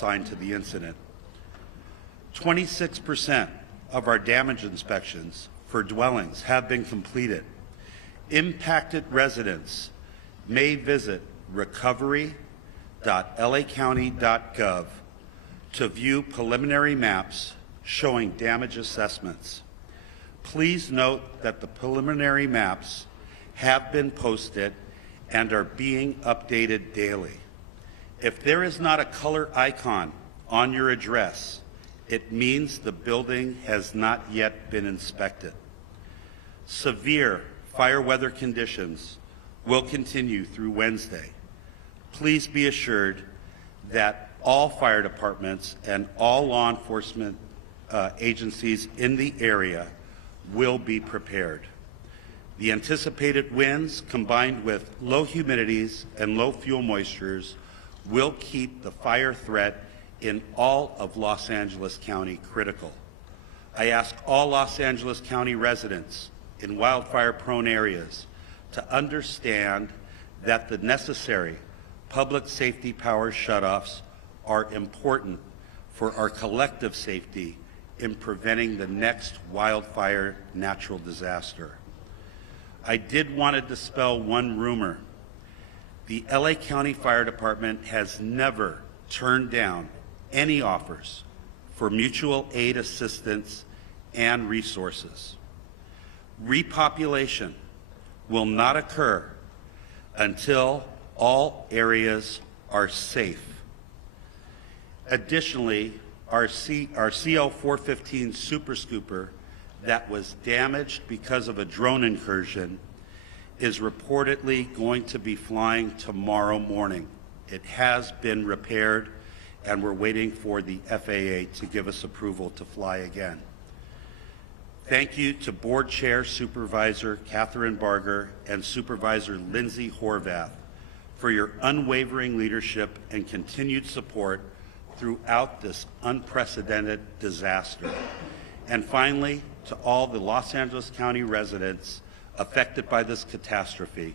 assigned to the incident. 26% of our damage inspections for dwellings have been completed. Impacted residents may visit recovery.lacounty.gov to view preliminary maps showing damage assessments. Please note that the preliminary maps have been posted and are being updated daily. If there is not a color icon on your address, it means the building has not yet been inspected. Severe fire weather conditions will continue through Wednesday. Please be assured that all fire departments and all law enforcement agencies in the area will be prepared. The anticipated winds, combined with low humidities and low fuel moistures, will keep the fire threat in all of Los Angeles County critical. I ask all Los Angeles County residents in wildfire-prone areas to understand that the necessary public safety power shutoffs are important for our collective safety in preventing the next wildfire natural disaster. I did want to dispel one rumor. The LA County Fire Department has never turned down any offers for mutual aid assistance and resources. Repopulation will not occur until all areas are safe. Additionally, our CL-415 Super Scooper that was damaged because of a drone incursion is reportedly going to be flying tomorrow morning. It has been repaired, and we're waiting for the FAA to give us approval to fly again. Thank you to Board Chair Supervisor Catherine Barger and Supervisor Lindsay Horvath for your unwavering leadership and continued support throughout this unprecedented disaster. And finally, to all the Los Angeles County residents affected by this catastrophe,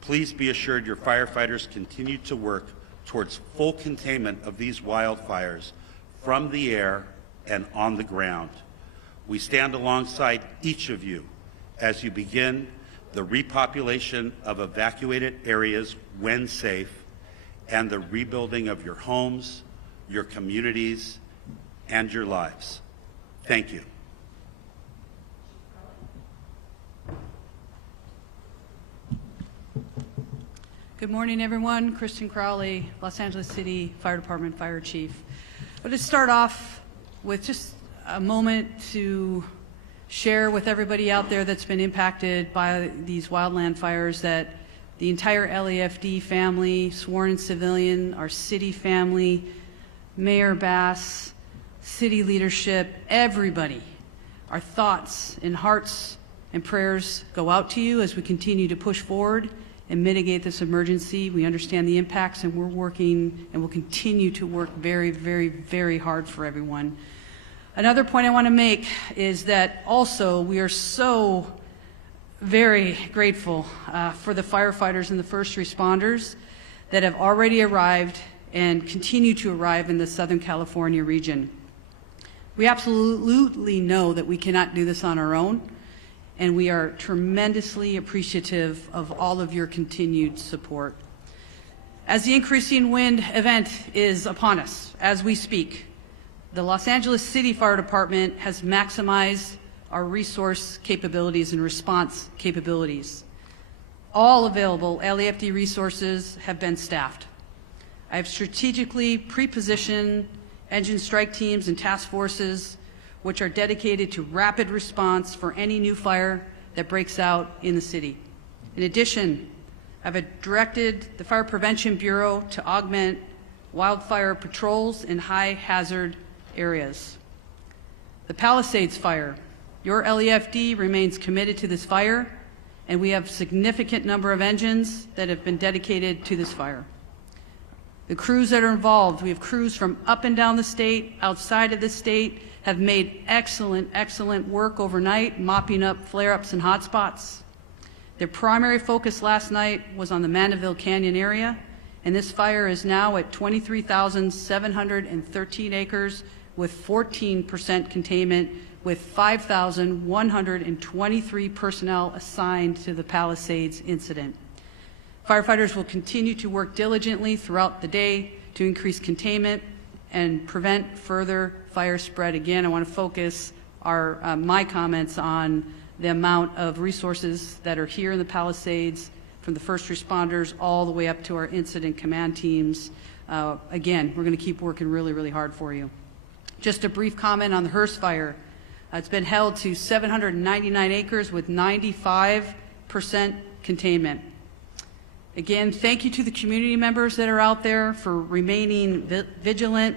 please be assured your firefighters continue to work towards full containment of these wildfires from the air and on the ground. We stand alongside each of you as you begin the repopulation of evacuated areas when safe and the rebuilding of your homes, your communities, and your lives. Thank you. Good morning, everyone. Kristen Crowley, Los Angeles City Fire Department Fire Chief. I'll just start off with just a moment to share with everybody out there that's been impacted by these wildland fires that the entire LAFD family, sworn and civilian, our city family, Mayor Bass, city leadership, everybody, our thoughts and hearts and prayers go out to you as we continue to push forward and mitigate this emergency. We understand the impacts, and we're working and will continue to work very, very, very hard for everyone. Another point I want to make is that also we are so very grateful for the firefighters and the first responders that have already arrived and continue to arrive in the Southern California region. We absolutely know that we cannot do this on our own, and we are tremendously appreciative of all of your continued support. As the increasing wind event is upon us as we speak, the Los Angeles City Fire Department has maximized our resource capabilities and response capabilities. All available LAFD resources have been staffed. I have strategically pre-positioned engine strike teams and task forces which are dedicated to rapid response for any new fire that breaks out in the city. In addition, I've directed the Fire Prevention Bureau to augment wildfire patrols in high hazard areas. The Palisades fire, your LAFD remains committed to this fire, and we have a significant number of engines that have been dedicated to this fire. The crews that are involved, we have crews from up and down the state, outside of the state, have made excellent work overnight, mopping up flare-ups and hotspots. Their primary focus last night was on the Mandeville Canyon area, and this fire is now at 23,713 acres with 14% containment, with 5,123 personnel assigned to the Palisades incident. Firefighters will continue to work diligently throughout the day to increase containment and prevent further fire spread. Again, I want to focus my comments on the amount of resources that are here in the Palisades, from the first responders all the way up to our incident command teams. Again, we're going to keep working really, really hard for you. Just a brief comment on the Hearst fire. It's been held to 799 acres with 95% containment. Again, thank you to the community members that are out there for remaining vigilant.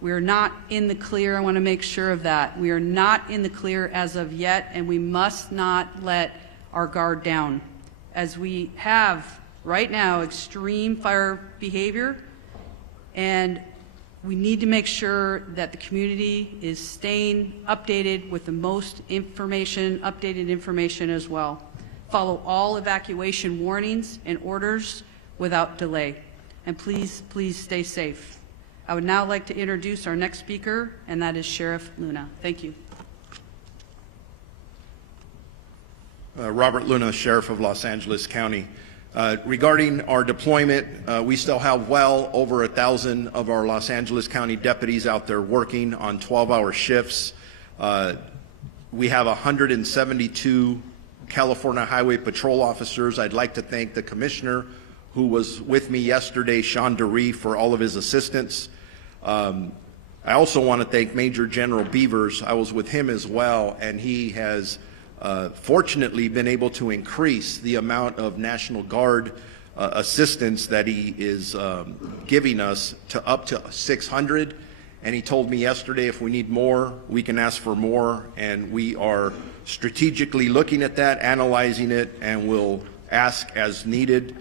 We are not in the clear. I want to make sure of that. We are not in the clear as of yet, and we must not let our guard down. As we have right now extreme fire behavior, and we need to make sure that the community is staying updated with the most information, updated information as well. Follow all evacuation warnings and orders without delay. And please, please stay safe. I would now like to introduce our next speaker, and that is Sheriff Luna. Thank you. Robert Luna, Sheriff of Los Angeles County. Regarding our deployment, we still have well over 1,000 of our Los Angeles County deputies out there working on 12-hour shifts. We have 172 California Highway Patrol officers. I'd like to thank the Commissioner who was with me yesterday, Sean DeRee, for all of his assistance. I also want to thank Major General Beavers. I was with him as well, and he has fortunately been able to increase the amount of National Guard assistance that he is giving us to up to 600. And he told me yesterday if we need more, we can ask for more, and we are strategically looking at that, analyzing it, and will ask as needed.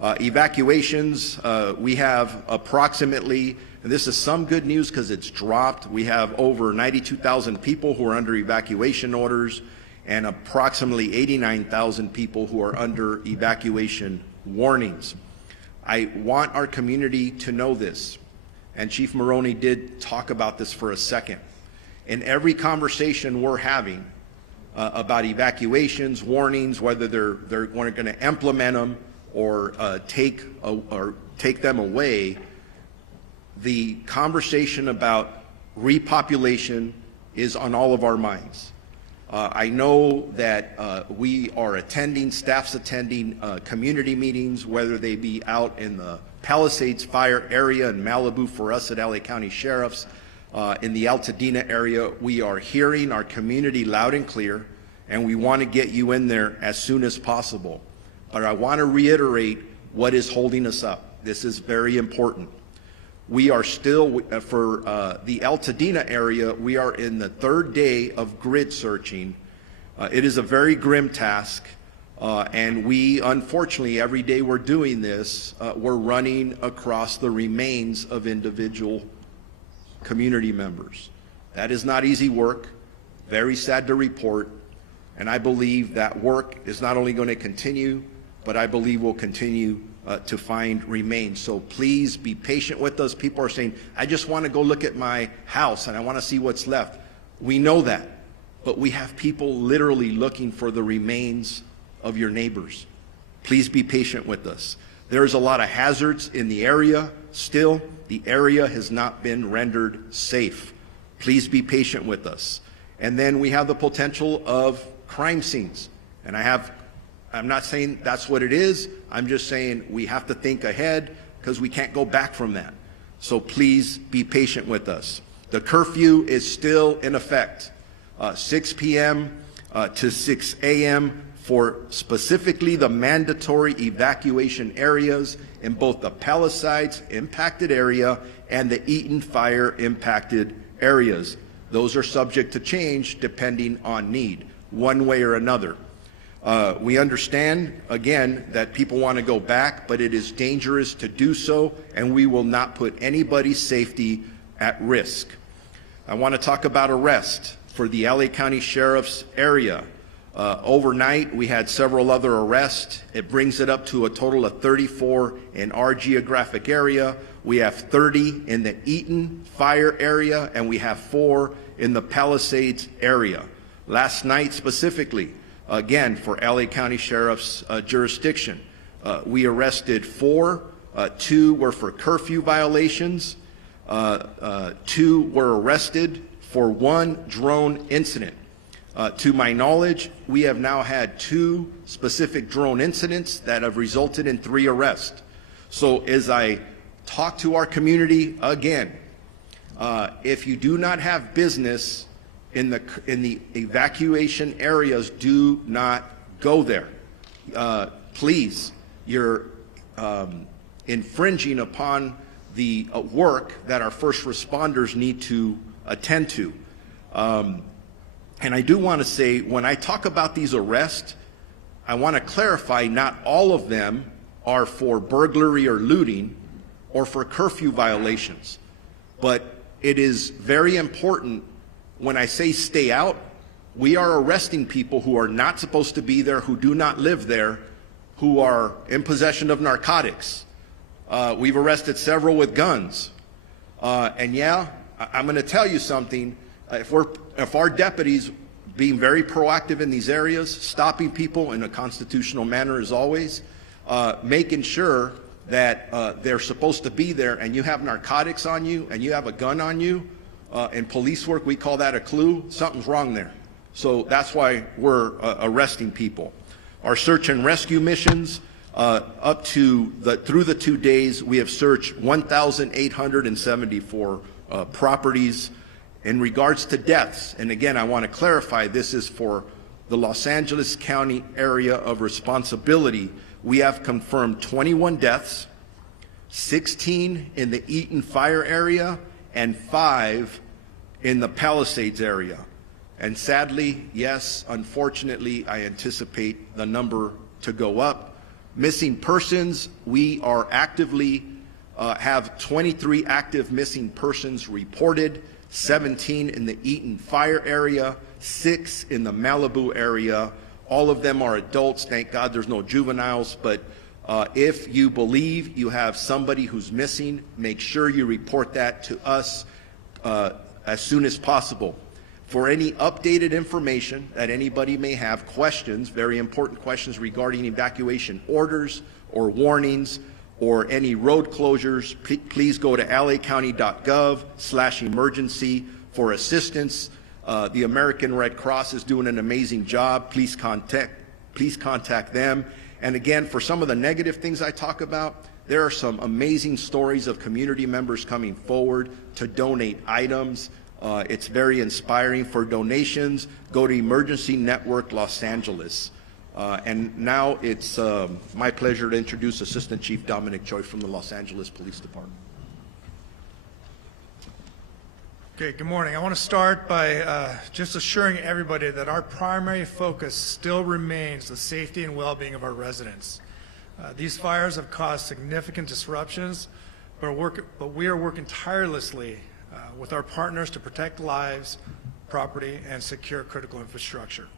Evacuations, we have approximately, and this is some good news because it's dropped, we have over 92,000 people who are under evacuation orders and approximately 89,000 people who are under evacuation warnings. I want our community to know this, and Chief Maroney did talk about this for a second. In every conversation we're having about evacuations, warnings, whether they're going to implement them or take them away, the conversation about repopulation is on all of our minds. I know that we are attending, staff's attending community meetings, whether they be out in the Palisades fire area in Malibu for us at LA County Sheriffs, in the Altadena area. We are hearing our community loud and clear, and we want to get you in there as soon as possible. But I want to reiterate what is holding us up. This is very important. We are still, for the Altadena area, we are in the 3rd day of grid searching. It is a very grim task, and we, unfortunately, every day we're doing this, we're running across the remains of individual community members. That is not easy work, very sad to report, and I believe that work is not only going to continue, but I believe will continue to find remains. So please be patient with us. People are saying, I just want to go look at my house and I want to see what's left. We know that, but we have people literally looking for the remains of your neighbors. Please be patient with us. There's a lot of hazards in the area still. The area has not been rendered safe. Please be patient with us. And then we have the potential of crime scenes. And I'm not saying that's what it is. I'm just saying we have to think ahead because we can't go back from that. So please be patient with us. The curfew is still in effect, 6 p.m. To 6 a.m. for specifically the mandatory evacuation areas in both the Palisades impacted area and the Eaton fire impacted areas. Those are subject to change depending on need, one way or another. We understand, again, that people want to go back, but it is dangerous to do so, and we will not put anybody's safety at risk. I want to talk about arrest for the LA County Sheriff's area. Overnight, we had several other arrests. It brings it up to a total of 34 in our geographic area. We have 30 in the Eaton fire area, and we have 4 in the Palisades area. Last night specifically, again, for LA County Sheriff's jurisdiction, we arrested 4. 2 were for curfew violations. 2 were arrested for 1 drone incident. To my knowledge, we have now had 2 specific drone incidents that have resulted in 3 arrests. So as I talk to our community again, if you do not have business in the evacuation areas, do not go there. Please, you're infringing upon the work that our first responders need to attend to. And I do want to say, when I talk about these arrests, I want to clarify not all of them are for burglary or looting or for curfew violations. But it is very important when I say stay out, we are arresting people who are not supposed to be there, who do not live there, who are in possession of narcotics. We've arrested several with guns. And yeah, I'm going to tell you something. If our deputies being very proactive in these areas, stopping people in a constitutional manner as always, making sure that they're supposed to be there, and you have narcotics on you and you have a gun on you, in police work we call that a clue. Something's wrong there. So that's why we're arresting people. Our search and rescue missions, up to through the 2 days, we have searched 1,874 properties. In regards to deaths, and again, I want to clarify, this is for the Los Angeles County area of responsibility. We have confirmed 21 deaths, 16 in the Eaton fire area, and 5 in the Palisades area. And sadly, yes, unfortunately, I anticipate the number to go up. Missing persons, we are actively, have 23 active missing persons reported, 17 in the Eaton fire area, 6 in the Malibu area. All of them are adults. Thank God there's no juveniles. But if you believe you have somebody who's missing, make sure you report that to us as soon as possible. For any updated information that anybody may have, questions, very important questions regarding evacuation orders or warnings, or any road closures, please go to lacounty.gov/emergency for assistance. The American Red Cross is doing an amazing job. Please contact them. And again, for some of the negative things I talk about, there are some amazing stories of community members coming forward to donate items. It's very inspiring. For donations, go to Emergency Network Los Angeles. And now it's my pleasure to introduce Assistant Chief Dominic Choi from the Los Angeles Police Department. Okay, good morning. I want to start by just assuring everybody that our primary focus still remains the safety and well-being of our residents. These fires have caused significant disruptions, but we are working tirelessly with our partners to protect lives, property, and secure critical infrastructure.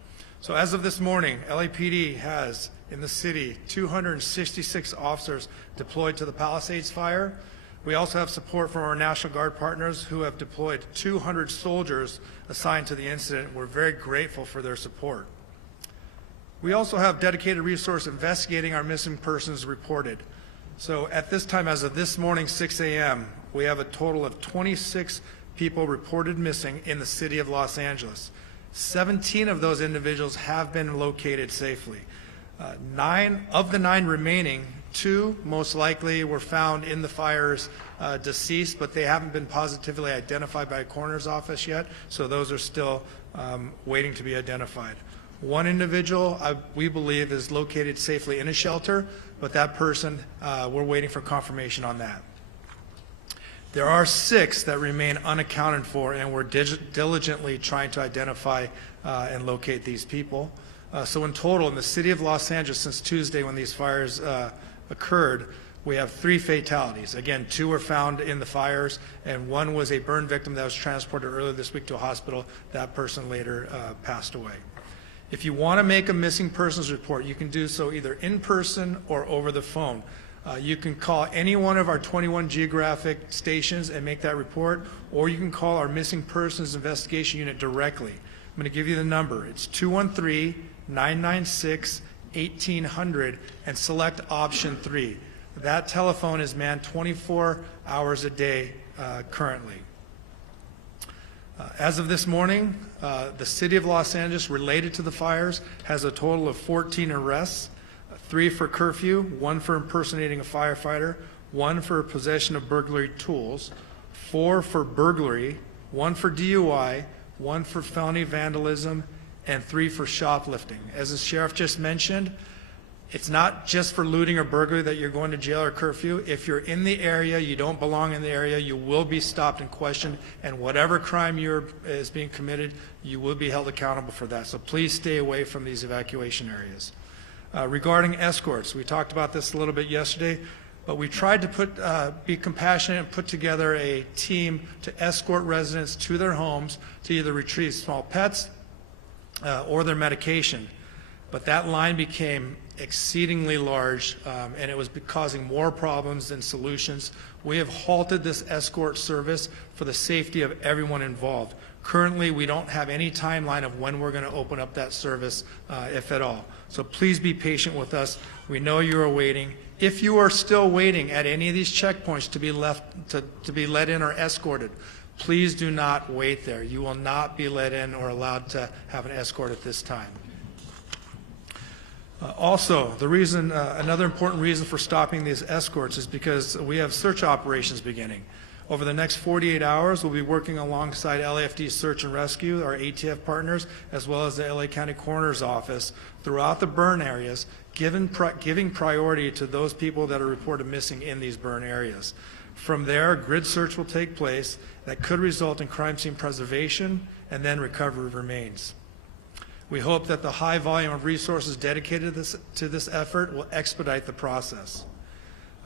So as of this morning, LAPD has in the city 266 officers deployed to the Palisades fire. We also have support from our National Guard partners who have deployed 200 soldiers assigned to the incident. We're very grateful for their support. We also have dedicated resource investigating our missing persons reported. So at this time, as of this morning, 6 a.m., we have a total of 26 people reported missing in the city of Los Angeles. 17 of those individuals have been located safely. 9 of the 9 remaining, 2 most likely were found in the fires deceased, but they haven't been positively identified by a coroner's office yet, so those are still waiting to be identified. 1 individual, we believe, is located safely in a shelter, but that person, we're waiting for confirmation on that. There are 6 that remain unaccounted for, and we're diligently trying to identify and locate these people. So in total, in the city of Los Angeles, since Tuesday when these fires occurred, we have 3 fatalities. Again, 2 were found in the fires, and 1 was a burn victim that was transported earlier this week to a hospital. That person later passed away. If you want to make a missing persons report, you can do so either in person or over the phone. You can call any one of our 21 geographic stations and make that report, or you can call our missing persons investigation unit directly. I'm going to give you the number. It's 213-996-1800 and select option 3. That telephone is manned 24 hours a day currently. As of this morning, the City of Los Angeles, related to the fires, has a total of 14 arrests, 3 for curfew, 1 for impersonating a firefighter, 1 for possession of burglary tools, 4 for burglary, 1 for DUI, 1 for felony vandalism, and 3 for shoplifting. As the sheriff just mentioned, it's not just for looting or burglary that you're going to jail or curfew. If you're in the area, you don't belong in the area, you will be stopped and questioned, and whatever crime is being committed, you will be held accountable for that. So please stay away from these evacuation areas. Regarding escorts, we talked about this a little bit yesterday, but we tried to be compassionate and put together a team to escort residents to their homes to either retrieve small pets or their medication. But that line became exceedingly large, and it was causing more problems than solutions. We have halted this escort service for the safety of everyone involved. Currently, we don't have any timeline of when we're going to open up that service, if at all. So please be patient with us. We know you are waiting. If you are still waiting at any of these checkpoints to be let in or escorted, please do not wait there. You will not be let in or allowed to have an escort at this time. Also, another important reason for stopping these escorts is because we have search operations beginning. Over the next 48 hours, we'll be working alongside LAFD Search and Rescue, our ATF partners, as well as the LA County Coroner's Office throughout the burn areas, giving priority to those people that are reported missing in these burn areas. From there, grid search will take place that could result in crime scene preservation and then recovery of remains. We hope that the high volume of resources dedicated to this effort will expedite the process.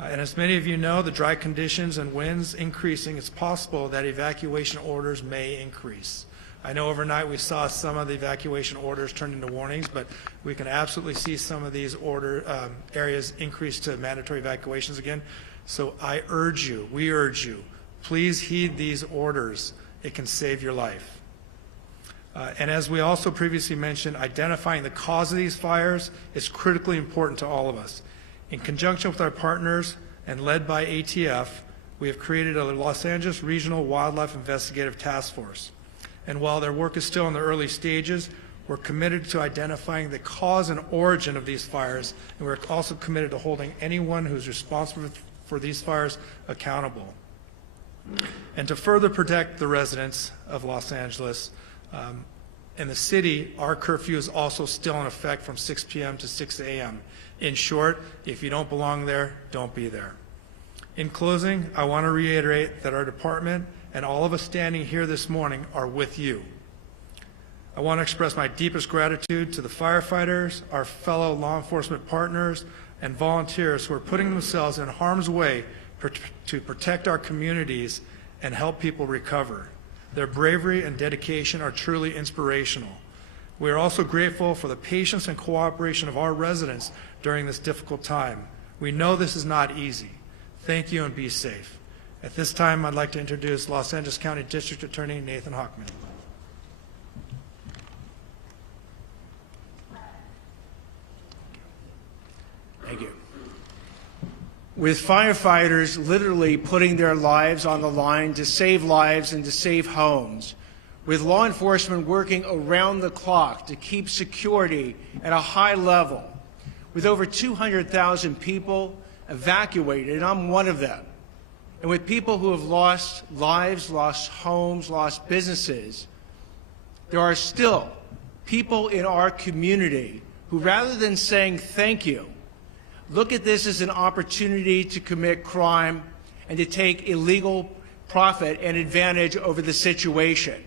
And as many of you know, the dry conditions and winds increasing, it's possible that evacuation orders may increase. I know overnight we saw some of the evacuation orders turn into warnings, but we can absolutely see some of these areas increase to mandatory evacuations again. So we urge you, please heed these orders. It can save your life. And as we also previously mentioned, identifying the cause of these fires is critically important to all of us. In conjunction with our partners and led by ATF, we have created a Los Angeles Regional Wildlife Investigative Task Force. And while their work is still in the early stages, we're committed to identifying the cause and origin of these fires, and we're also committed to holding anyone who's responsible for these fires accountable. And to further protect the residents of Los Angeles, in the city, our curfew is also still in effect from 6 p.m. to 6 a.m. In short, if you don't belong there, don't be there. In closing, I want to reiterate that our department and all of us standing here this morning are with you. I want to express my deepest gratitude to the firefighters, our fellow law enforcement partners, and volunteers who are putting themselves in harm's way to protect our communities and help people recover. Their bravery and dedication are truly inspirational. We are also grateful for the patience and cooperation of our residents during this difficult time. We know this is not easy. Thank you and be safe. At this time, I'd like to introduce Los Angeles County District Attorney Nathan Hochman. Thank you. With firefighters literally putting their lives on the line to save lives and to save homes, with law enforcement working around the clock to keep security at a high level, with over 200,000 people evacuated, and I'm one of them, and with people who have lost lives, lost homes, lost businesses, there are still people in our community who, rather than saying thank you, look at this as an opportunity to commit crime and to take illegal profit and advantage over the situation.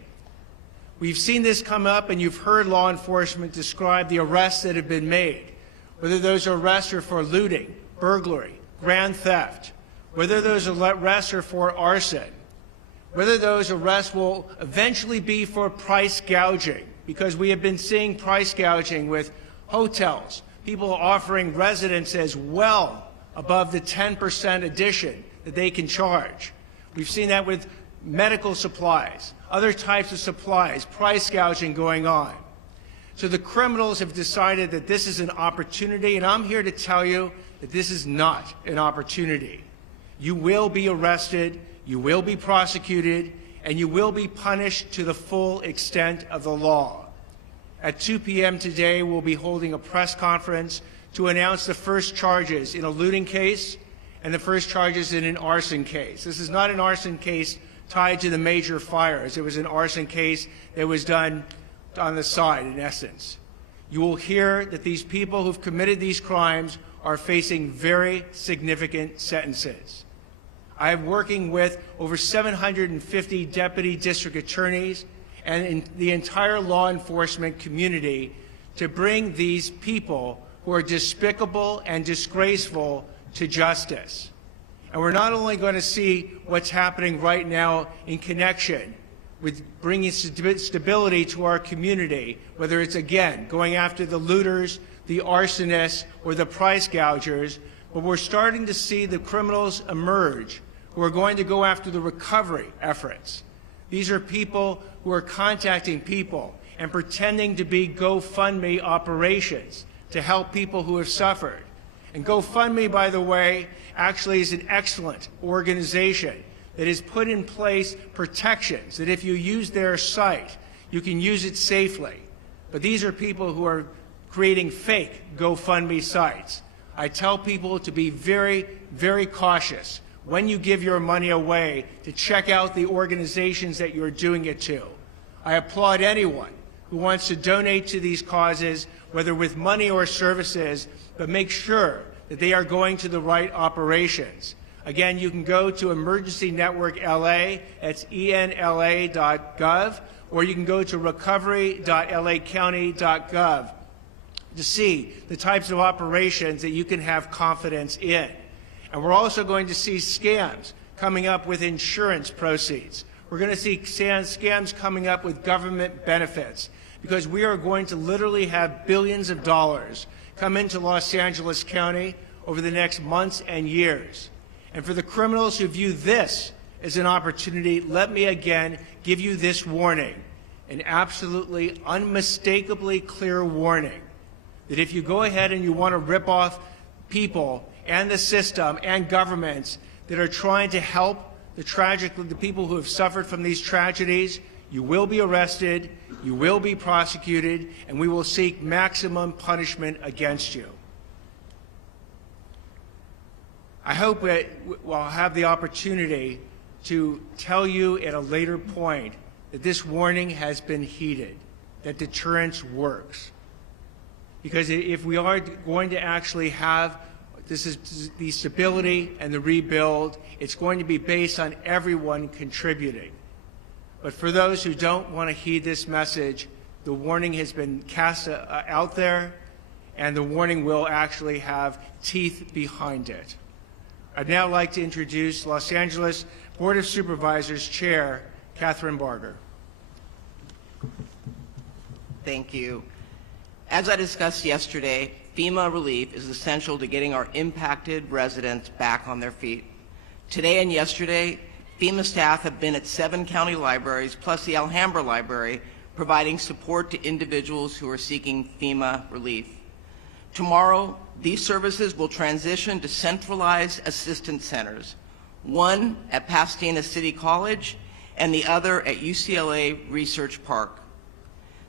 We've seen this come up, and you've heard law enforcement describe the arrests that have been made, whether those arrests are for looting, burglary, grand theft, whether those arrests are for arson, whether those arrests will eventually be for price gouging. because we have been seeing price gouging with hotels, people offering residences well above the 10% addition that they can charge. We've seen that with medical supplies, other types of supplies, price gouging going on. So the criminals have decided that this is an opportunity, and I'm here to tell you that this is not an opportunity. You will be arrested, you will be prosecuted, and you will be punished to the full extent of the law. At 2 p.m. today, we'll be holding a press conference to announce the first charges in a looting case and the first charges in an arson case. This is not an arson case tied to the major fires. It was an arson case that was done on the side, in essence. You will hear that these people who've committed these crimes are facing very significant sentences. I am working with over 750 deputy district attorneys and in the entire law enforcement community to bring these people who are despicable and disgraceful to justice. And we're not only going to see what's happening right now in connection with bringing stability to our community, whether it's, again, going after the looters, the arsonists, or the price gougers, but we're starting to see the criminals emerge who are going to go after the recovery efforts. These are people who are contacting people and pretending to be GoFundMe operations to help people who have suffered. And GoFundMe, by the way, actually is an excellent organization that has put in place protections that if you use their site, you can use it safely. But these are people who are creating fake GoFundMe sites. I tell people to be very, very cautious when you give your money away, to check out the organizations that you're doing it to. I applaud anyone who wants to donate to these causes, whether with money or services, but make sure that they are going to the right operations. Again, you can go to Emergency Network LA, that's enla.gov, or you can go to recovery.lacounty.gov to see the types of operations that you can have confidence in. And we're also going to see scams coming up with insurance proceeds. We're going to see scams coming up with government benefits, because we are going to literally have billions of dollars come into Los Angeles County over the next months and years. And for the criminals who view this as an opportunity, let me again give you this warning, an absolutely unmistakably clear warning, that if you go ahead and you want to rip off people and the system and governments that are trying to help the people who have suffered from these tragedies, you will be arrested, you will be prosecuted, and we will seek maximum punishment against you. I hope that we'll have the opportunity to tell you at a later point that this warning has been heeded, that deterrence works. Because if we are going to actually have the stability and the rebuild, it's going to be based on everyone contributing. But for those who don't want to heed this message, the warning has been cast out there, and the warning will actually have teeth behind it. I'd now like to introduce Los Angeles Board of Supervisors Chair Catherine Barger. Thank you. As I discussed yesterday, FEMA relief is essential to getting our impacted residents back on their feet. Today and yesterday, FEMA staff have been at 7 county libraries, plus the Alhambra Library, providing support to individuals who are seeking FEMA relief. Tomorrow, these services will transition to centralized assistance centers, one at Pasadena City College and the other at UCLA Research Park.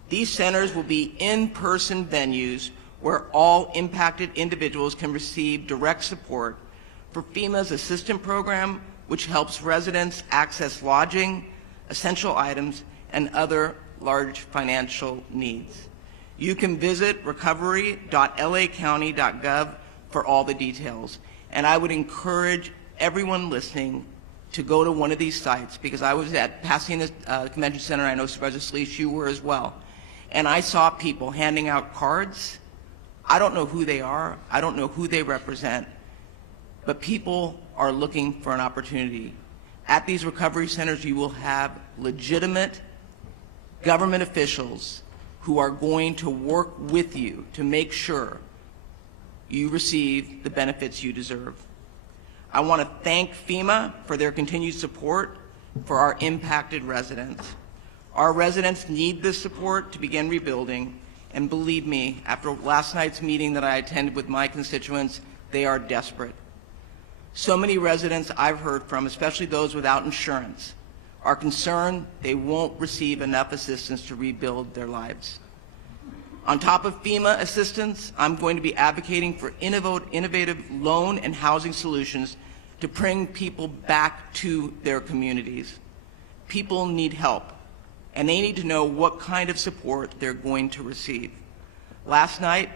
These centers will be in-person venues where all impacted individuals can receive direct support for FEMA's assistance program, which helps residents access lodging, essential items, and other large financial needs. You can visit recovery.lacounty.gov for all the details. And I would encourage everyone listening to go to one of these sites, because I was at Pasadena Convention Center, I know Supervisor Sleece, you were as well, and I saw people handing out cards. I don't know who they are, I don't know who they represent, but people are looking for an opportunity. At these recovery centers, you will have legitimate government officials who are going to work with you to make sure you receive the benefits you deserve. I want to thank FEMA for their continued support for our impacted residents. Our residents need this support to begin rebuilding, and believe me, after last night's meeting that I attended with my constituents, they are desperate. So many residents I've heard from, especially those without insurance, are concerned they won't receive enough assistance to rebuild their lives. On top of FEMA assistance, I'm going to be advocating for innovative loan and housing solutions to bring people back to their communities. People need help, and they need to know what kind of support they're going to receive. Last night,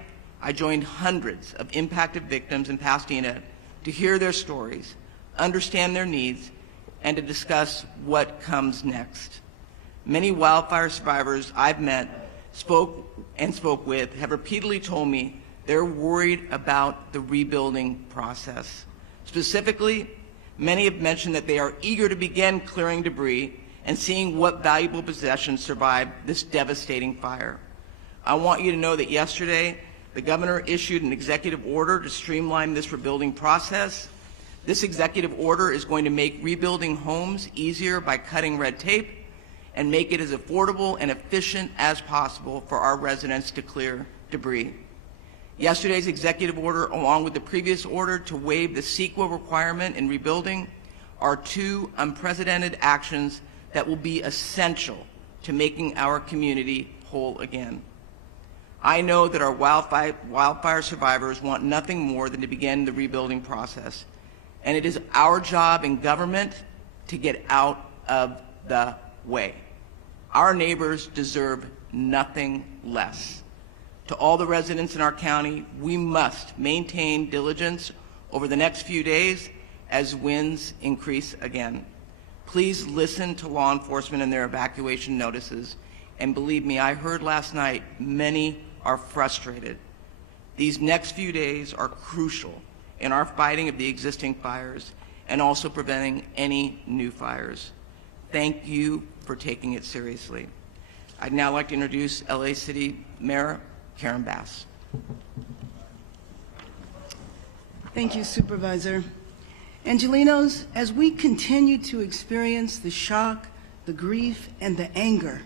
I joined hundreds of impacted victims in Pasadena to hear their stories, understand their needs, and to discuss what comes next. Many wildfire survivors I've met, spoke with, have repeatedly told me they're worried about the rebuilding process. Specifically, many have mentioned that they are eager to begin clearing debris and seeing what valuable possessions survived this devastating fire. I want you to know that yesterday, the governor issued an executive order to streamline this rebuilding process. This executive order is going to make rebuilding homes easier by cutting red tape and make it as affordable and efficient as possible for our residents to clear debris. Yesterday's executive order, along with the previous order to waive the CEQA requirement in rebuilding, are two unprecedented actions that will be essential to making our community whole again. I know that our wildfire survivors want nothing more than to begin the rebuilding process, and it is our job in government to get out of the way. Our neighbors deserve nothing less. To all the residents in our county, we must maintain diligence over the next few days as winds increase again. Please listen to law enforcement and their evacuation notices, and believe me, I heard last night many are frustrated. These next few days are crucial in our fighting of the existing fires and also preventing any new fires. Thank you for taking it seriously. I'd now like to introduce LA City Mayor Karen Bass. Thank you, Supervisor. Angelenos, as we continue to experience the shock, the grief, and the anger,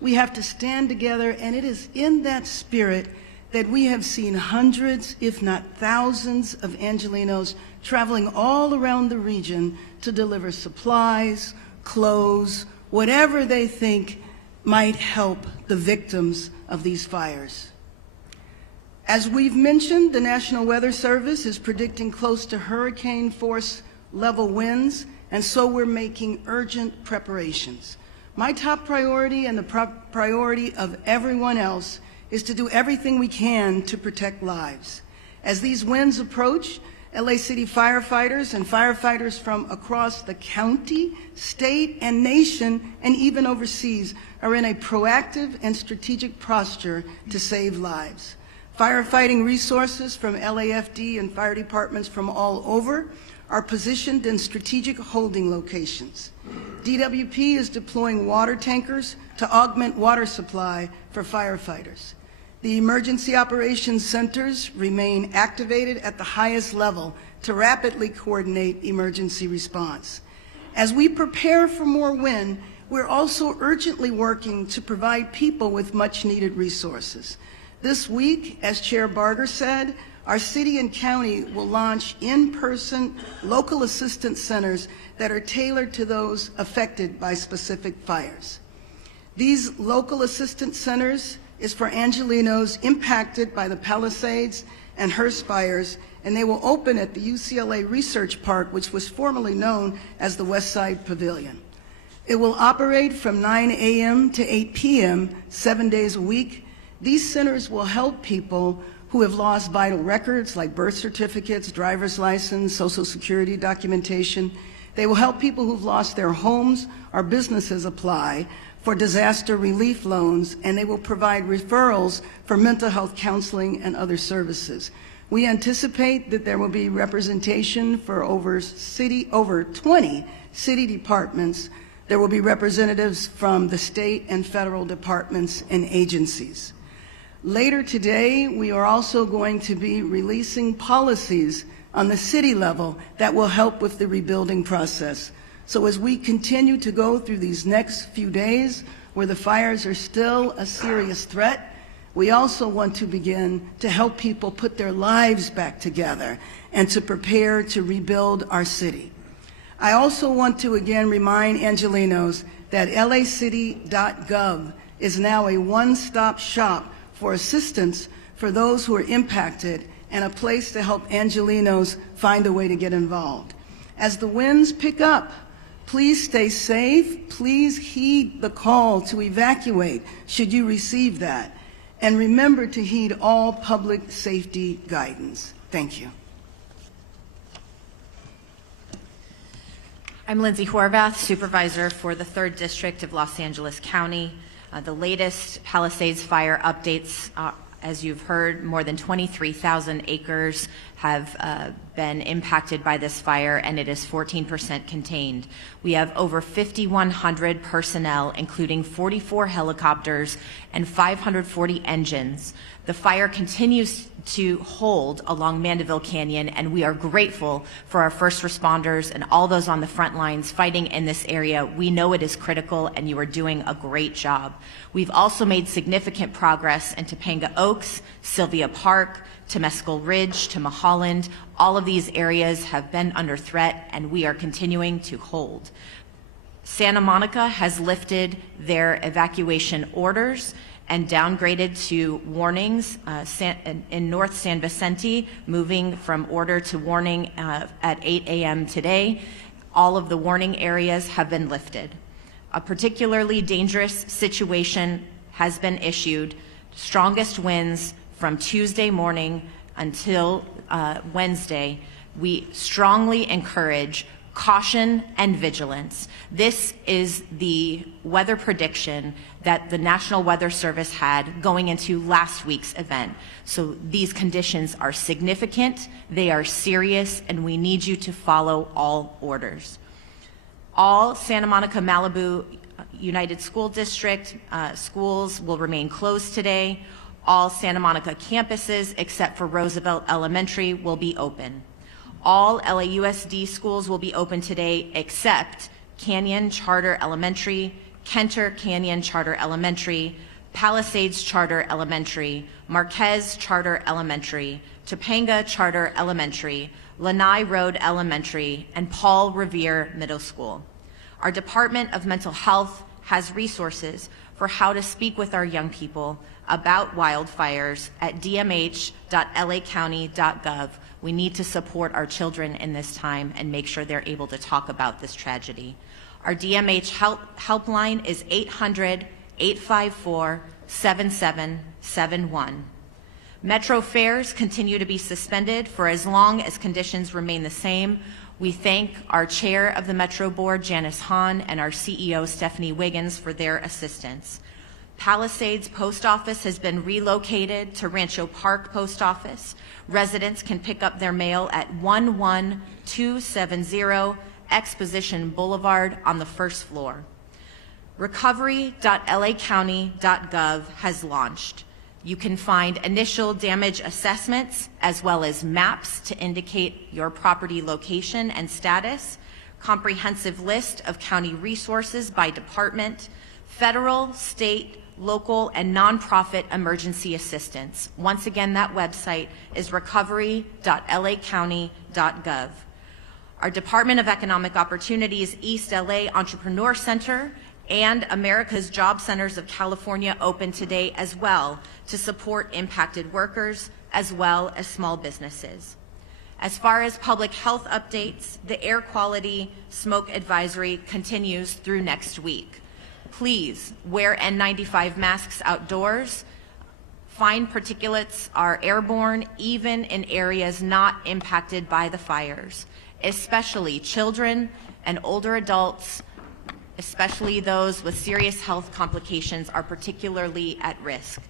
we have to stand together, and it is in that spirit that we have seen hundreds, if not thousands, of Angelenos traveling all around the region to deliver supplies, clothes, whatever they think might help the victims of these fires. As we've mentioned, the National Weather Service is predicting close to hurricane force level winds, and so we're making urgent preparations. My top priority and the priority of everyone else is to do everything we can to protect lives. As these winds approach, LA City firefighters and firefighters from across the county, state, and nation, and even overseas, are in a proactive and strategic posture to save lives. Firefighting resources from LAFD and fire departments from all over are positioned in strategic holding locations. DWP is deploying water tankers to augment water supply for firefighters. The emergency operations centers remain activated at the highest level to rapidly coordinate emergency response. As we prepare for more wind, we're also urgently working to provide people with much needed resources. This week, as Chair Barger said, our city and county will launch in-person local assistance centers that are tailored to those affected by specific fires. These local assistance centers is for Angelenos impacted by the Palisades and Hearst fires, and they will open at the UCLA Research Park, which was formerly known as the West Side Pavilion. It will operate from 9 a.m. to 8 p.m. 7 days a week. These centers will help people who have lost vital records like birth certificates, driver's license, Social Security documentation. They will help people who've lost their homes or businesses apply for disaster relief loans, and they will provide referrals for mental health counseling and other services. We anticipate that there will be representation for over 20 city departments There will be representatives from the state and federal departments and agencies. Later today, we are also going to be releasing policies on the city level that will help with the rebuilding process. So as we continue to go through these next few days where the fires are still a serious threat, we also want to begin to help people put their lives back together and to prepare to rebuild our city. I also want to again remind Angelenos that lacity.gov is now a one-stop shop for assistance for those who are impacted and a place to help Angelenos find a way to get involved. As the winds pick up, please stay safe. Please heed the call to evacuate should you receive that. And remember to heed all public safety guidance. Thank you. I'm Lindsay Horvath, Supervisor for the 3rd District of Los Angeles County. The latest Palisades fire updates, as you've heard, more than 23,000 acres have been impacted by this fire, and it is 14% contained. We have over 5,100 personnel, including 44 helicopters and 540 engines. The fire continues to hold along Mandeville Canyon, and we are grateful for our first responders and all those on the front lines fighting in this area. We know it is critical, and you are doing a great job. We've also made significant progress in Topanga Oaks, Sylvia Park, Temescal Ridge, to Mulholland. All of these areas have been under threat, and we are continuing to hold. Santa Monica has lifted their evacuation orders and downgraded to warnings in North San Vicente, moving from order to warning at 8 a.m. today. All of the warning areas have been lifted. A particularly dangerous situation has been issued. Strongest winds from Tuesday morning until Wednesday. We strongly encourage caution and vigilance. This is the weather prediction that the National Weather Service had going into last week's event. So these conditions are significant, they are serious, and we need you to follow all orders. All Santa Monica Malibu United School District schools will remain closed today. All Santa Monica campuses, except for Roosevelt Elementary, will be open. All LAUSD schools will be open today except Canyon Charter Elementary, Kenter Canyon Charter Elementary, Palisades Charter Elementary, Marquez Charter Elementary, Topanga Charter Elementary, Lanai Road Elementary, and Paul Revere Middle School. Our Department of Mental Health has resources for how to speak with our young people about wildfires at dmh.lacounty.gov. We need to support our children in this time and make sure they're able to talk about this tragedy. Our DMH helpline is 800-854-7771. Metro fares continue to be suspended for as long as conditions remain the same. We thank our chair of the Metro Board, Janice Hahn, and our CEO, Stephanie Wiggins, for their assistance. Palisades Post Office has been relocated to Rancho Park Post Office. Residents can pick up their mail at 11270 Exposition Boulevard on the first floor. Recovery.lacounty.gov has launched. You can find initial damage assessments as well as maps to indicate your property location and status, comprehensive list of county resources by department, federal, state, local, and nonprofit emergency assistance. Once again, that website is recovery.lacounty.gov. Our Department of Economic Opportunities East LA Entrepreneur Center and America's Job Centers of California open today as well to support impacted workers as well as small businesses. As far as public health updates, the air quality smoke advisory continues through next week. Please wear N95 masks outdoors. Fine particulates are airborne even in areas not impacted by the fires, especially children and older adults, especially those with serious health complications, are particularly at risk.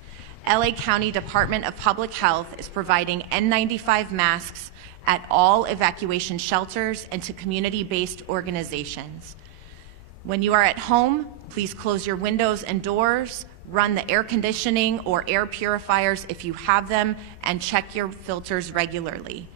LA County Department of Public Health is providing N95 masks at all evacuation shelters and to community-based organizations. When you are at home, please close your windows and doors, run the air conditioning or air purifiers if you have them, and check your filters regularly.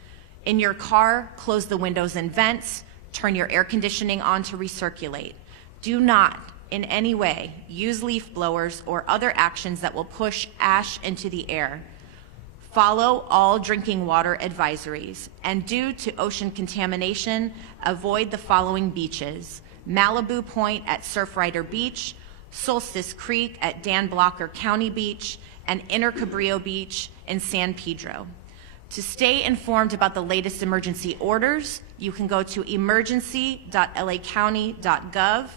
In your car, close the windows and vents, turn your air conditioning on to recirculate. Do not, in any way, use leaf blowers or other actions that will push ash into the air. Follow all drinking water advisories, and due to ocean contamination, avoid the following beaches: Malibu Point at Surfrider Beach, Solstice Creek at Dan Blocker County Beach, and Inner Cabrillo Beach in San Pedro. To stay informed about the latest emergency orders, you can go to emergency.lacounty.gov.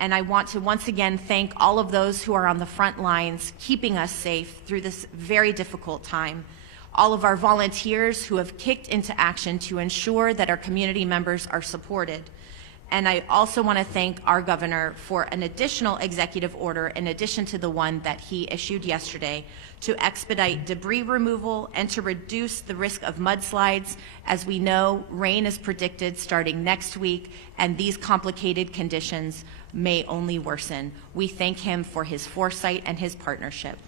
And I want to once again thank all of those who are on the front lines, keeping us safe through this very difficult time. All of our volunteers who have kicked into action to ensure that our community members are supported. And I also want to thank our governor for an additional executive order in addition to the one that he issued yesterday to expedite debris removal and to reduce the risk of mudslides. As we know, rain is predicted starting next week, and these complicated conditions may only worsen. We thank him for his foresight and his partnership.